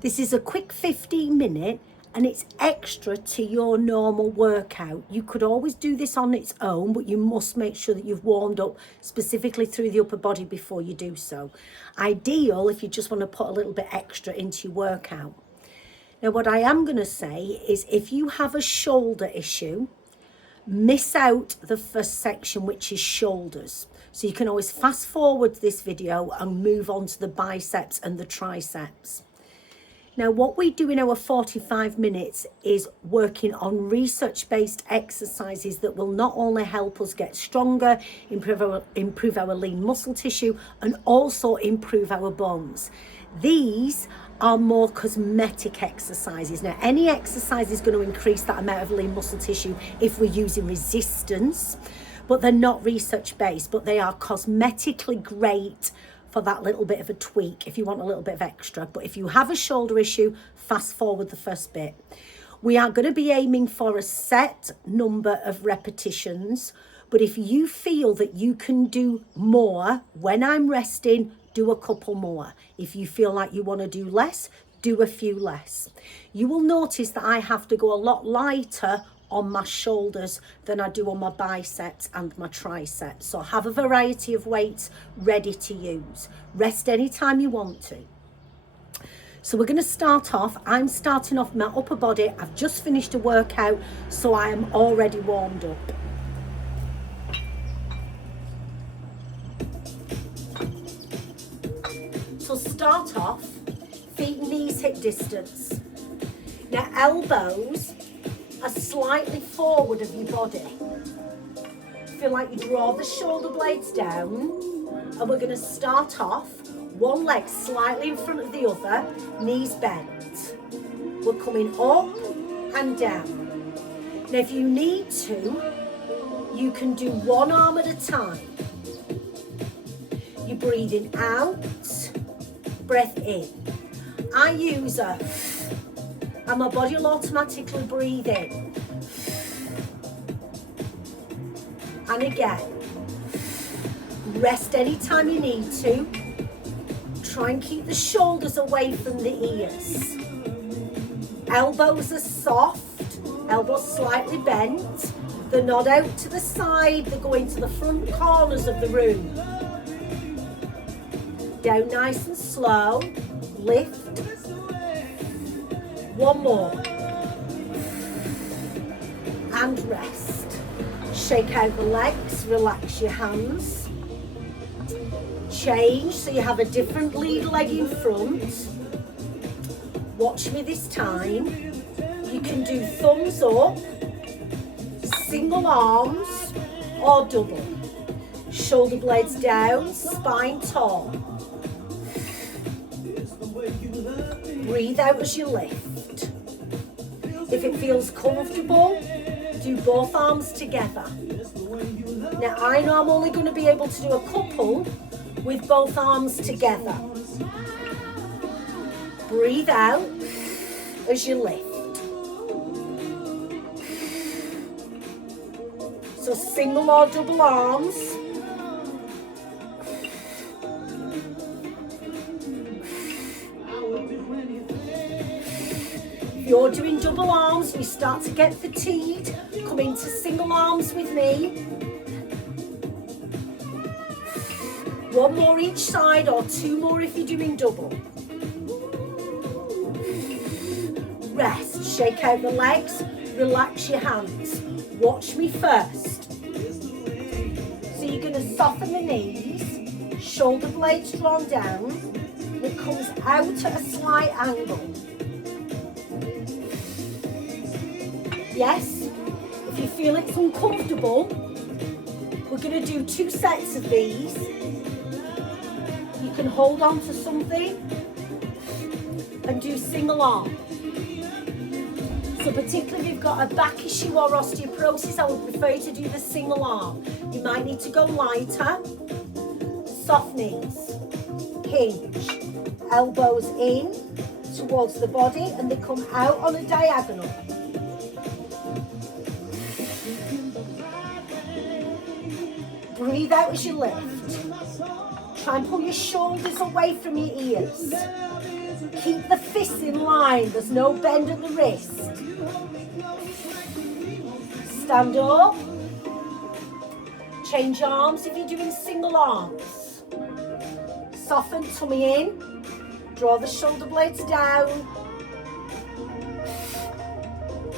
This is a quick 15-minute and it's extra to your normal workout. You could always do this on its own, but you must make sure that you've warmed up specifically through the upper body before you do so. Ideal if you just want to put a little bit extra into your workout. Now, what I am going to say is if you have a shoulder issue, miss out the first section, which is shoulders. So you can always fast forward this video and move on to the biceps and the triceps. Now, what we do in our 45 minutes is working on research-based exercises that will not only help us get stronger, improve our lean muscle tissue, and also improve our bones. These are more cosmetic exercises. Now, any exercise is going to increase that amount of lean muscle tissue if we're using resistance, but they're not research-based, but they are cosmetically great for that little bit of a tweak if you want a little bit of extra. But if you have a shoulder issue, fast forward the first bit. We are going to be aiming for a set number of repetitions, but if you feel that you can do more when I'm resting, do a couple more. If you feel like you want to do less, do a few less. You will notice that I have to go a lot lighter on my shoulders than I do on my biceps and my triceps. So have a variety of weights ready to use. Rest anytime you want to. So we're going to start off. I'm starting off my upper body. I've just finished a workout, so I am already warmed up. So start off, feet and knees hip distance. Now elbows are slightly forward of your body. Feel like you draw the shoulder blades down, and we're going to start off one leg slightly in front of the other, knees bent. We're coming up and down. Now if you need to, you can do one arm at a time. You're breathing out, breath in. I use a and my body will automatically breathe in. And again, rest anytime you need to. Try and keep the shoulders away from the ears. Elbows are soft, elbows slightly bent. They're not out to the side, they're going to the front corners of the room. Down nice and slow, lift. One more. And rest. Shake out the legs, relax your hands. Change so you have a different lead leg in front. Watch me this time. You can do thumbs up, single arms, or double. Shoulder blades down, spine tall. Breathe out as you lift. If it feels comfortable, do both arms together. Now I know I'm only going to be able to do a couple with both arms together. Breathe out as you lift. So single or double arms. If you're doing double arms, you start to get fatigued, come into single arms with me. One more each side or two more if you're doing double. Rest, shake out the legs, relax your hands. Watch me first. So you're going to soften the knees, shoulder blades drawn down, it comes out at a slight angle. Yes, if you feel it's uncomfortable, we're going to do 2 sets of these. You can hold on to something and do single arm. So particularly if you've got a back issue or osteoporosis, I would prefer you to do the single arm. You might need to go lighter. Soft knees, hinge, elbows in towards the body and they come out on a diagonal. Breathe out as you lift. Try and pull your shoulders away from your ears. Keep the fists in line. There's no bend at the wrist. Stand up. Change arms if you're doing single arms. Soften tummy in. Draw the shoulder blades down.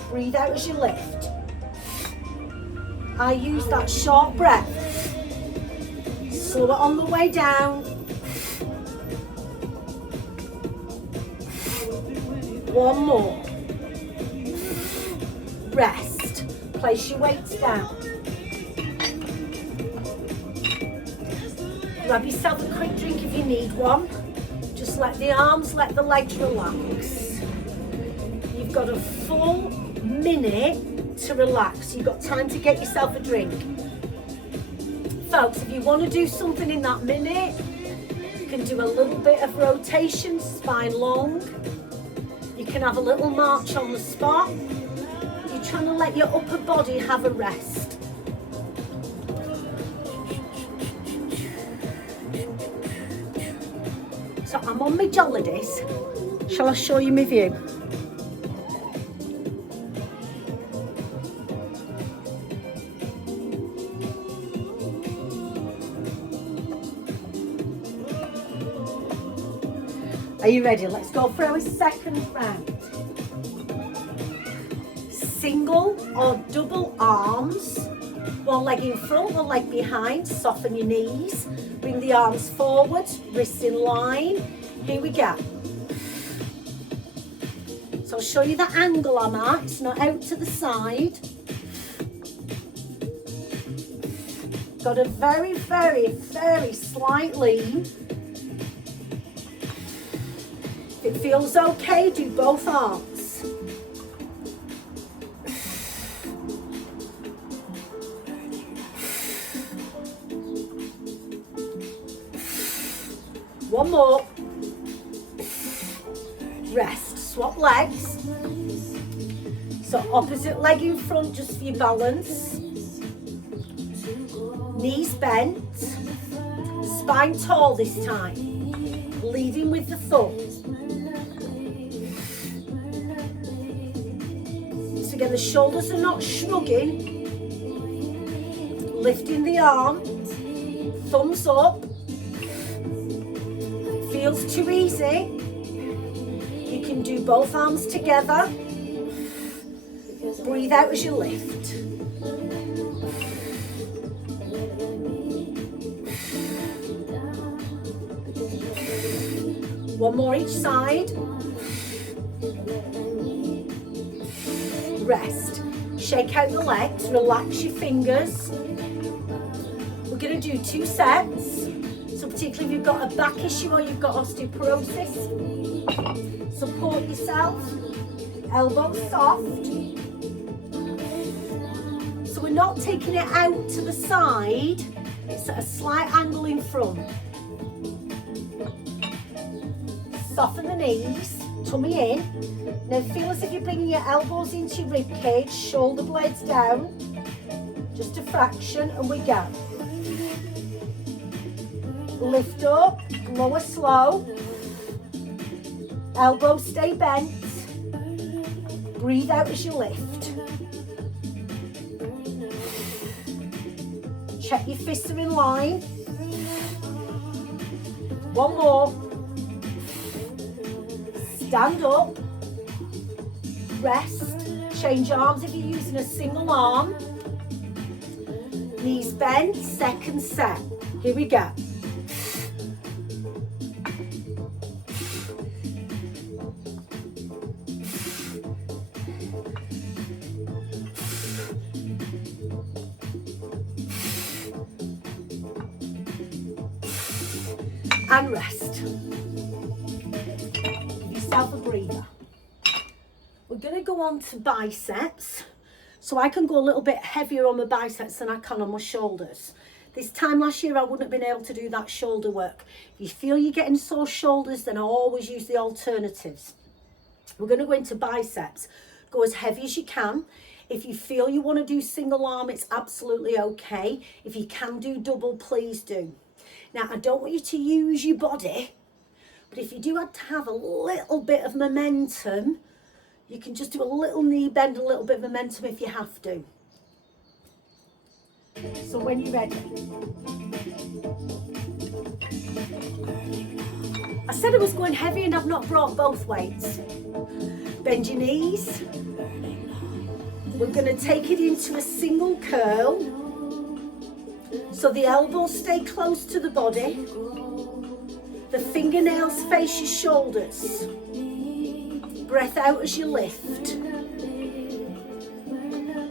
Breathe out as you lift. I use that short breath. Slow it on the way down. One more. Rest. Place your weights down. Grab yourself a quick drink if you need one. Just let the arms, let the legs relax. You've got a full minute to relax. You've got time to get yourself a drink. Folks, if you want to do something in that minute, you can do a little bit of rotation, spine long. You can have a little march on the spot. You're trying to let your upper body have a rest. So I'm on my jollies. Shall I show you my view? Are you ready? Let's go for our second round. Single or double arms. One leg in front, one leg behind. Soften your knees. Bring the arms forward, wrists in line. Here we go. So I'll show you the angle I'm at. It's not out to the side. Got a very, very, very slight lean. If it feels okay, do both arms. One more. Rest. Swap legs. So opposite leg in front just for your balance. Knees bent. Spine tall this time. Leading with the thumb. So again, the shoulders are not shrugging. Lifting the arm. Thumbs up. Feels too easy. You can do both arms together. Breathe out as you lift. One more each side. Rest. Shake out the legs, relax your fingers. We're going to do 2 sets. So particularly if you've got a back issue or you've got osteoporosis, support yourself, elbows soft. So we're not taking it out to the side, it's at a slight angle in front. Soften the knees, tummy in. Now feel as if you're bringing your elbows into your rib cage, shoulder blades down, just a fraction, and we go. Lift up, lower slow. Elbows stay bent. Breathe out as you lift. Check your fists are in line. One more. Stand up. Rest. Change arms if you're using a single arm. Knees bent, second set. Here we go. And rest. Give yourself a breather. We're going to go on to biceps. So I can go a little bit heavier on my biceps than I can on my shoulders. This time last year I wouldn't have been able to do that shoulder work. If you feel you're getting sore shoulders, then I always use the alternatives. We're going to go into biceps. Go as heavy as you can. If you feel you want to do single arm, it's absolutely okay. If you can do double, please do. Now, I don't want you to use your body, But if you do have to have a little bit of momentum, you can just do a little knee bend, a little bit of momentum if you have to. So when you're ready. I said I was going heavy and I've not brought both weights. Bend your knees. We're going to take it into a single curl. So the elbows stay close to the body. The fingernails face your shoulders. Breath out as you lift.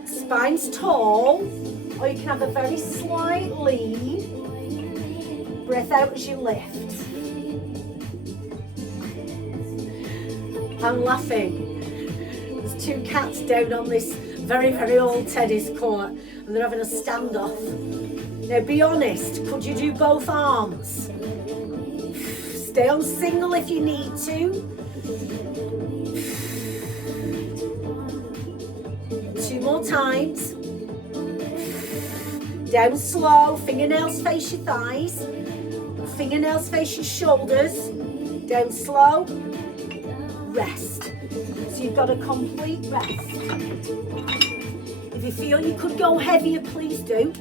Spine's tall, or you can have a very slight lean. Breath out as you lift. I'm laughing. There's two cats down on this very, very old tennis court and they're having a standoff. Now be honest, could you do both arms? Stay on single if you need to. 2 more times. Down slow, fingernails face your thighs. Fingernails face your shoulders. Down slow. Rest. So you've got a complete rest. If you feel you could go heavier, please do.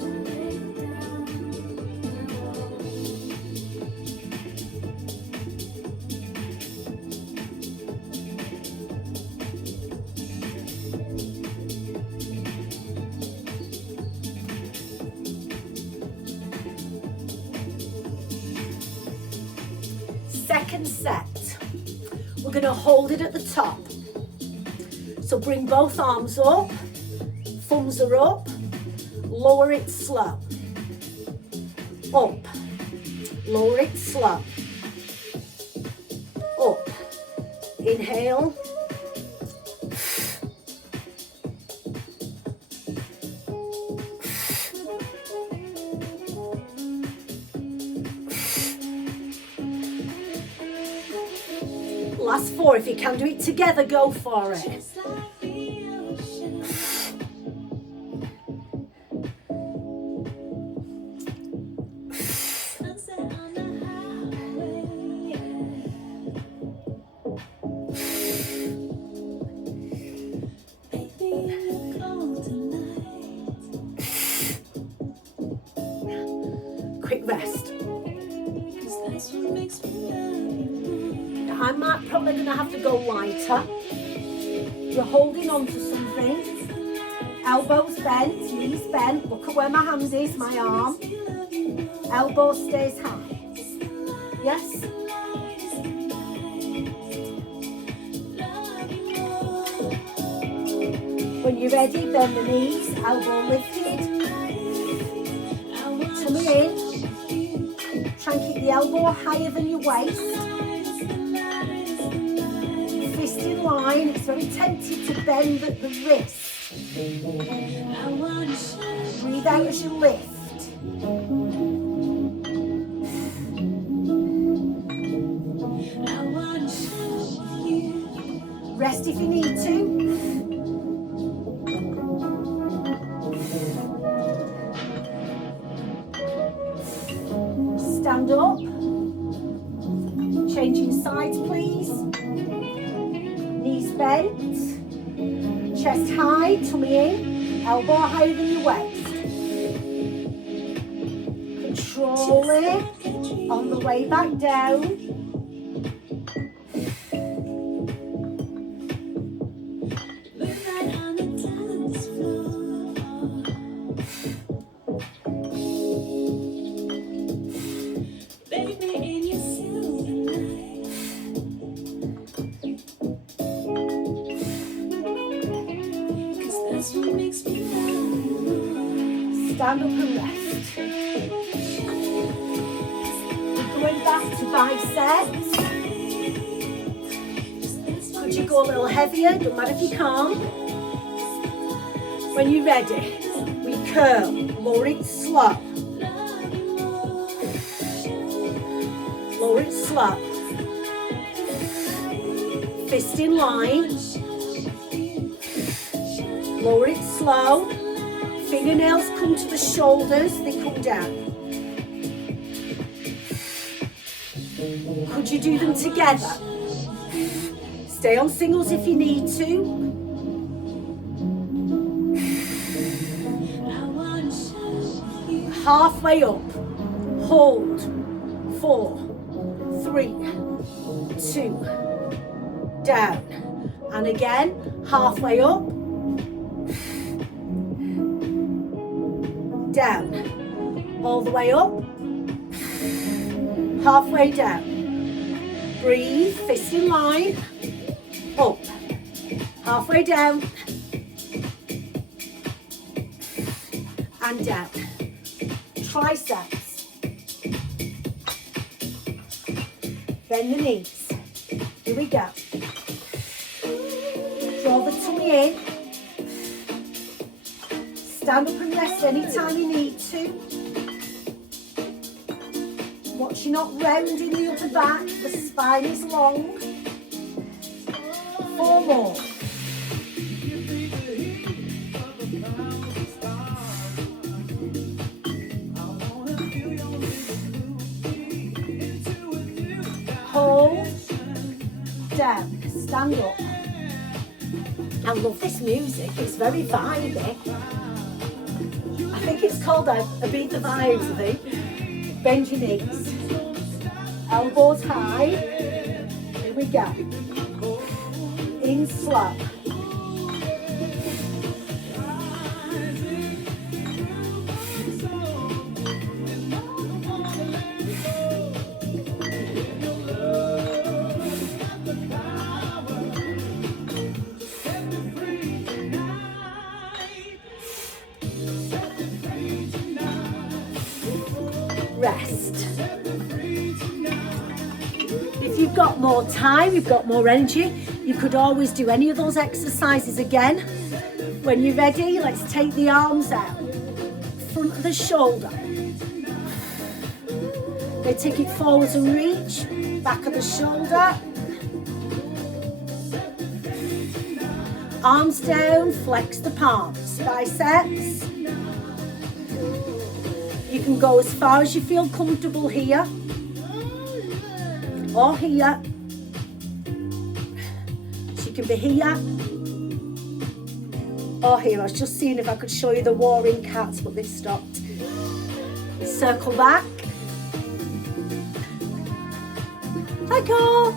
Second set. We're going to hold it at the top. So bring both arms up, thumbs are up, lower it slow. Up, lower it slow. Up, inhale. Last 4, if you can do it together, go for it. Quick rest. I'm probably going to have to go lighter. You're holding on to something. Elbows bent, knees bent. Look at where my hand is, my arm. Elbow stays high. Yes? When you're ready, bend the knees, elbow lifted. Tummy in. Try and keep the elbow higher than your waist. Fist in line. It's very tempting to bend at the wrist. Breathe out as you lift. Rest if you need to. Stand up. Changing sides, please. Knees bent. Chest high, tummy in. Elbow higher than your waist. Control it. On the way back down. Stand up and rest. We're going back to biceps. Could you go a little heavier? Don't matter if you can't. When you're ready, we curl, lower it slow. Lower it slow. Fist in line. Lower it slow. Fingernails come to the shoulders, they come down. Could you do them together? Stay on singles if you need to. Halfway up, hold, 4, 3, 2, down. And again, halfway up, down. All the way up, halfway down. Breathe, fist in line, up, halfway down, and down. Triceps. Bend the knees. Here we go. Draw the tummy in. Stand up and rest anytime you need to. Watch you're not rounding the upper back, the spine is long. 4 more. Hold, down, stand up. I love this music, it's very vibey. I think it's called a Beat the Vibes, I think. Bend your knees. Elbows high. Here we go. In slow. Rest. If you've got more time, you've got more energy, you could always do any of those exercises again. When you're ready, let's take the arms out. Front of the shoulder. They take it forwards and reach. Back of the shoulder. Arms down, flex the palms. Biceps. You can go as far as you feel comfortable here or here. So you can be here or here. I was just seeing if I could show you the warring cats, but they've stopped. Circle back. Let go.